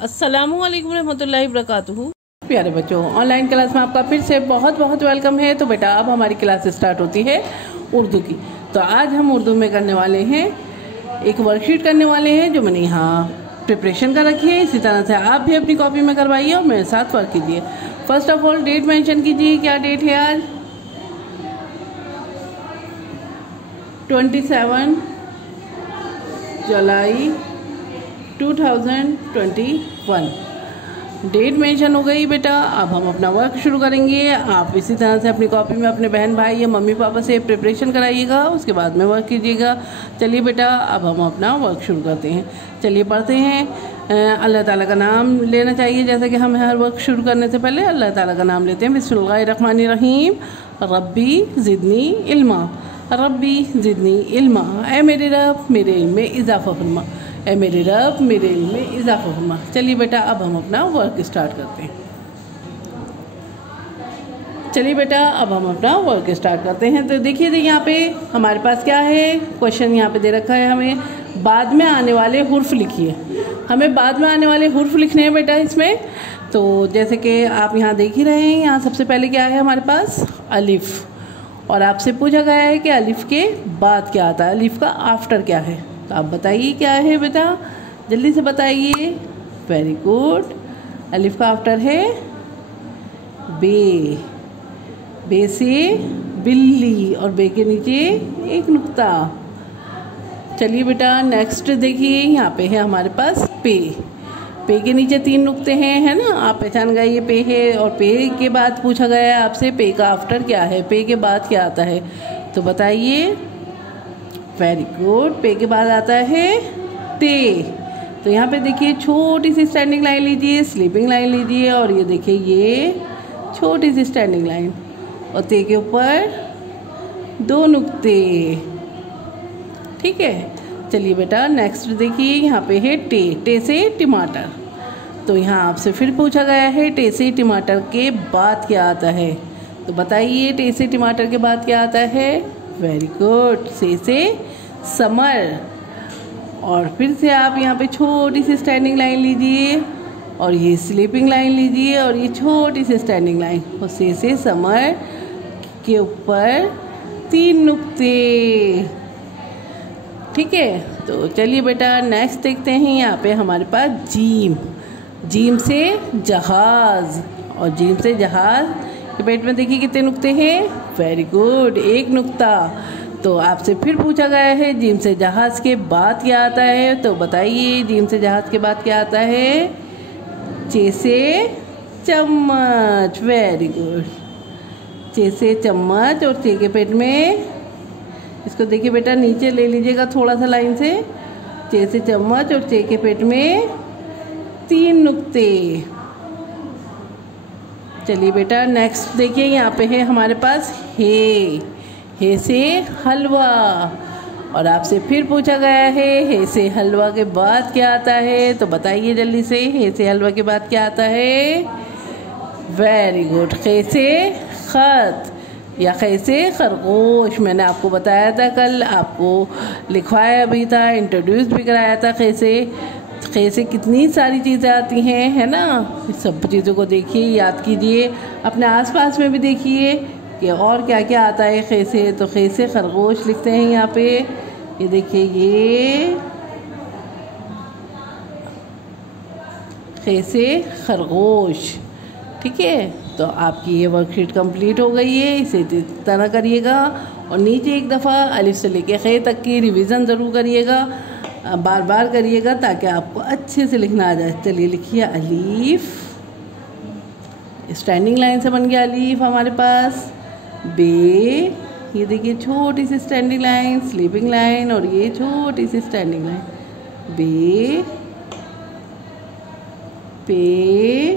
अस्सलामुअलैकुम रहमतुल्लाहि वबरकातुहू। प्यारे बच्चों, ऑनलाइन क्लास में आपका फिर से बहुत बहुत वेलकम है। तो बेटा अब हमारी क्लास स्टार्ट होती है उर्दू की। तो आज हम उर्दू में करने वाले हैं, एक वर्कशीट करने वाले हैं जो मैंने यहाँ प्रिपरेशन कर रखी है। इसी तरह से आप भी अपनी कॉपी में करवाइए और मेरे साथ वर्क कीजिए। First of all date mention कीजिए। क्या डेट है आज? 27 जुलाई 2021 डेट मेंशन हो गई बेटा। अब हम अपना वर्क शुरू करेंगे। आप इसी तरह से अपनी कॉपी में अपने बहन भाई या मम्मी पापा से प्रिपरेशन कराइएगा, उसके बाद में वर्क कीजिएगा। चलिए बेटा अब हम अपना वर्क शुरू करते हैं। चलिए पढ़ते हैं। अल्लाह ताला का नाम लेना चाहिए, जैसे कि हम हर वर्क शुरू करने से पहले अल्लाह ताला का नाम लेते हैं। बिस्मिल्लाहिर्रहमानिर्रहीम। रब्बी ज़िदनी इल्मा, रब्बी ज़िदनी इल्मा। ऐ मेरे रब मेरे इल्म में इजाफ़ा फरमा, ऐ मेरे रब मेरे इल्म में इजाफ़ा फरमा। चलिए बेटा अब हम अपना वर्क स्टार्ट करते हैं। चलिए बेटा अब हम अपना वर्क स्टार्ट करते हैं। तो देखिए यहाँ पे हमारे पास क्या है, क्वेश्चन यहाँ पे दे रखा है हमें, बाद में आने वाले हुर्फ लिखिए। हमें बाद में आने वाले हुर्फ लिखने हैं बेटा इसमें। तो जैसे कि आप यहाँ देख ही रहे हैं, यहाँ सबसे पहले क्या है हमारे पास? अलिफ। और आपसे पूछा गया है कि अलिफ के बाद क्या आता है, अलिफ का आफ्टर क्या है। तो आप बताइए क्या है बेटा, जल्दी से बताइए। Very good. अलिफ का आफ्टर है बे। बे से बिल्ली और बे के नीचे एक नुक्ता। चलिए बेटा नेक्स्ट देखिए, यहाँ पे है हमारे पास पे। पे के नीचे 3 नुक्ते हैं, है ना। आप पहचान गए ये पे है। और पे के बाद पूछा गया है आपसे पे का आफ्टर क्या है, पे के बाद क्या आता है। तो बताइए। Very good. पे के बाद आता है ते। तो यहाँ पे देखिए छोटी सी स्टैंडिंग लाइन लीजिए, स्लीपिंग लाइन लीजिए, और ये देखिए ये छोटी सी स्टैंडिंग लाइन, और ते के ऊपर 2 नुक्ते। ठीक है। चलिए बेटा नेक्स्ट देखिए, यहाँ पे है टे। टे से टमाटर। तो यहाँ आपसे फिर पूछा गया है टे से टमाटर के बाद क्या आता है। तो बताइए टे से टमाटर के बाद क्या आता है। Very good. से समर। और फिर से आप यहाँ पे छोटी सी स्टैंडिंग लाइन लीजिए, और ये स्लीपिंग लाइन लीजिए, और ये छोटी सी स्टैंडिंग लाइन, और से समर के ऊपर 3 नुक्ते। ठीक है। तो चलिए बेटा नेक्स्ट देखते हैं, यहाँ पे हमारे पास जीम। जीम से जहाज, और जीम से जहाज के पेट में देखिए कितने नुक्ते हैं। वेरी गुड, 1 नुक्ता। तो आपसे फिर पूछा गया है जीम से जहाज के बाद क्या आता है। तो बताइए जीम से जहाज के बाद क्या आता है। चे से चम्मच। Very good. चे से चम्मच, और चे के पेट में, इसको देखिए बेटा नीचे ले लीजिएगा थोड़ा सा लाइन से। चे से चम्मच, और चे के पेट में 3 नुक्ते। चलिए बेटा नेक्स्ट देखिए, यहाँ पे है हमारे पास हे से हलवा। और आपसे फिर पूछा गया है हे से हलवा के बाद क्या आता है। तो बताइए जल्दी से, हे से हलवा के बाद क्या आता है। Very good. खे से खत, या खे से खरगोश। मैंने आपको बताया था कल, आपको लिखवाया भी था, इंट्रोड्यूस भी कराया था। खे से कितनी सारी चीज़ें आती हैं, है ना। इस सब चीज़ों को देखिए, याद कीजिए, अपने आसपास में भी देखिए कि और क्या क्या आता है खे से। तो खे से खरगोश लिखते हैं यहाँ पे। ये देखिए ये खे से खरगोश। ठीक है। तो आपकी ये वर्कशीट कंप्लीट हो गई है। इसे तरह करिएगा, और नीचे एक दफ़ा अलिफ से लेके खे तक की रिवीज़न ज़रूर करिएगा, बार बार करिएगा, ताकि आपको अच्छे से लिखना आ जाए। चलिए लिखिए अलिफ। स्टैंडिंग लाइन से बन गया अलिफ हमारे पास। बे, ये देखिए छोटी सी स्टैंडिंग लाइन, स्लीपिंग लाइन, और ये छोटी सी स्टैंडिंग लाइन। बे, पे,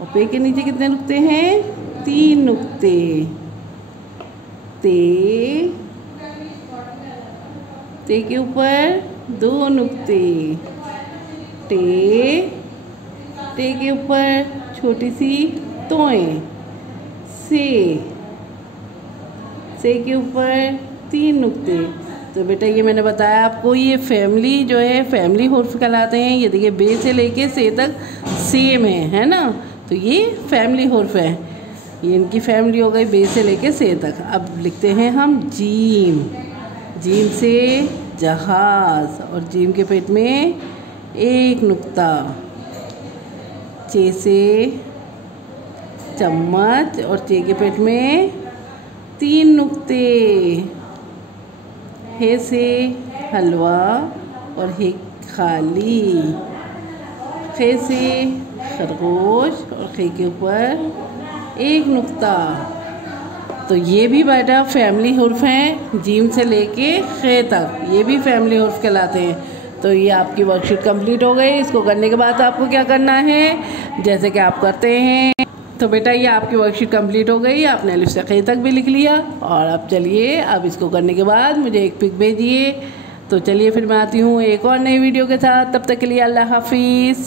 और पे के नीचे कितने नुक्ते हैं? 3 नुक्ते। ते के ऊपर 2 नुक्ते। टे के ऊपर छोटी सी तोएं। से के ऊपर 3 नुक्ते। तो बेटा ये मैंने बताया आपको, ये फैमिली जो है फैमिली हुर्फ कहलाते हैं। ये देखिए बे से लेके से तक सेम है ना, तो ये फैमिली हुर्फ है। ये इनकी फैमिली हो गई बे से लेके से तक। अब लिखते हैं हम जीम। जीम से जहाज, और जीम के पेट में एक नुक्ता। चे से चम्मच, और चे के पेट में 3 नुक्ते। हे से हलवा, और हे खाली। खे से खरगोश, और खे के ऊपर एक नुक्ता। तो ये भी बेटा फैमिली हुर्फ हैं, जीम से लेके खे तक, ये भी फैमिली हुर्फ कहलाते हैं। तो ये आपकी वर्कशीट कंप्लीट हो गई। इसको करने के बाद आपको क्या करना है, जैसे कि आप करते हैं। तो बेटा ये आपकी वर्कशीट कंप्लीट हो गई, आपने अलिफ से खे तक भी लिख लिया। और अब चलिए, अब इसको करने के बाद मुझे एक पिक भेजिए। तो चलिए फिर मैं आती हूँ एक और नई वीडियो के साथ। तब तक के लिए अल्लाह हाफिज़।